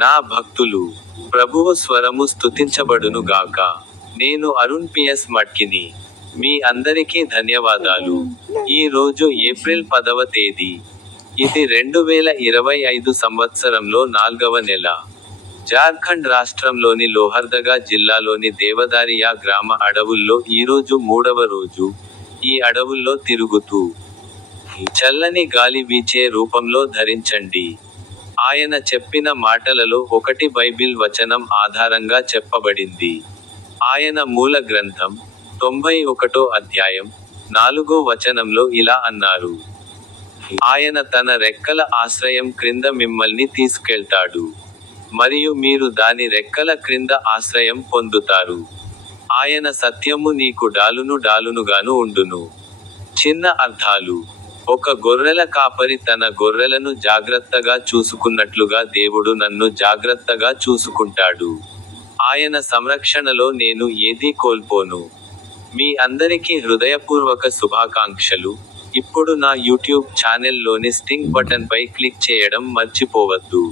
నా భక్తులు, ప్రభువు స్వరము స్తుతించబడును గాక. నేను అరుణ్ పిఎస్ మట్కిని. మీ అందరికీ ధన్యవాదాలు. ఈ రోజు ఏప్రిల్ 10వ తేదీ. ఇది 2025 సంవత్సరంలో 4వ నెల. జార్ఖండ్ రాష్ట్రంలోని లోహర్దగా జిల్లాలోని దేవదారియా గ్రామ అడవుల్లో ఈరోజు 3వ రోజు. ఈ అడవుల్లో తిరుగుతూ చల్లని గాలి వీచే రూపంలో ధరించండి. ఆయన చెప్పిన మాటలలో ఒకటి బైబిల్ వచనం ఆధారంగా చెప్పబడింది. ఆయన మూల గ్రంథం 91వ అధ్యాయం 4వ వచనంలో ఇలా అన్నారు. ఆయన తన రెక్కల ఆశ్రయం క్రింద మిమ్మల్ని తీసుకెళ్తాడు, మరియు మీరు దాని రెక్కల క్రింద ఆశ్రయం పొందుతారు. ఆయన సత్యము నీకు డాలునుగాను ఉండును. చిన్న అర్థాలు. ఒక గొర్రెల కాపరి తన గొర్రెలను జాగ్రత్తగా చూసుకున్నట్లుగా దేవుడు నన్ను జాగ్రత్తగా చూసుకుంటాడు. ఆయన సంరక్షణలో నేను ఏదీ కోల్పోను. మీ అందరికీ హృదయపూర్వక శుభాకాంక్షలు. ఇప్పుడు నా యూట్యూబ్ ఛానెల్లోని స్టింగ్ బటన్పై క్లిక్ చేయడం మర్చిపోవద్దు.